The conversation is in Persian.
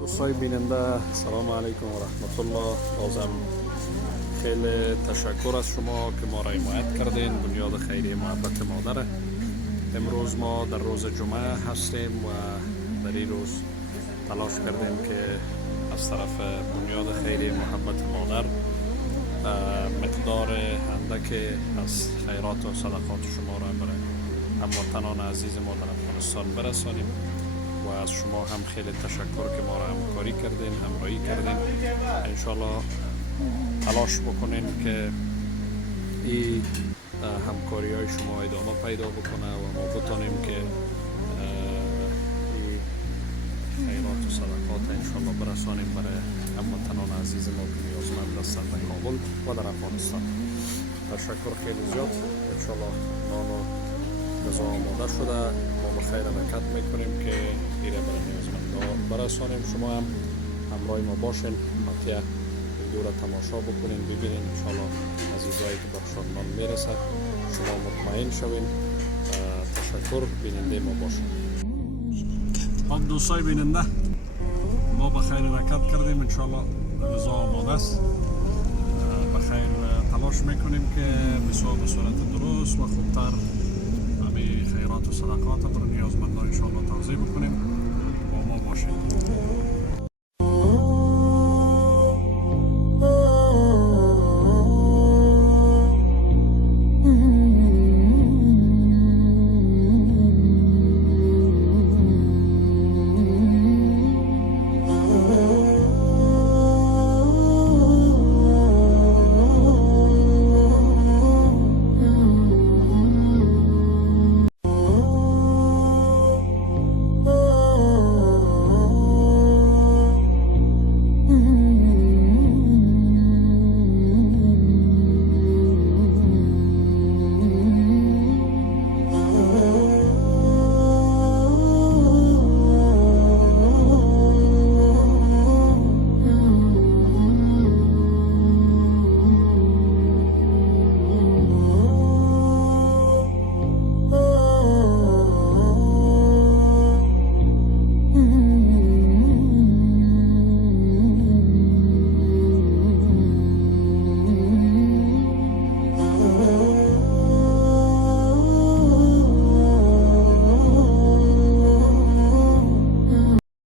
دوستای بیننده سلام علیکم و رحمت الله. بازم خیلی تشکر از شما که ما را حمایت کردین. بنیاد خیریه محبت مادر. امروز ما در روز جمعه هستیم و در این روز تلاش کردیم که از طرف بنیاد خیریه محبت مادر مقدار اندک از خیرات و صدقات شما را برای هموطنان عزیز ما در افغانستان برسانیم و از شما هم خیلی تشکر که ما را همکاری کردین، همراهی کردین. انشالله تلاش بکنین که این همکاری های شما ادامه پیدا بکنه و ما بتانیم که این خیرات و صدقات انشالله برسانیم برای هموطنان عزیز ما که نیازمند هستند در کابل و در افغانستان. تشکر خیلی زیاد. انشالله نان و غذا آماده شده. ما به خیر حرکت میکنیم که ایره برای نیازمندان برسانیم. شما هم همراه ما باشین، مطیع ویدیو را تماشا بکنین، ببینین انشالله عزیزایی که برشان نان میرسه شما مطمئن شوین. تشکر. بیننده ما باشین. خب دوستای بیننده، ما به خیر حرکت کردیم. انشالله غذا آماده است. به خیر تلاش میکنیم که بسیار به صورت درست و خوبتر همه خیرات و صدقات برای نیازمندان انشالله توزیع بکنیم. با ما باشید.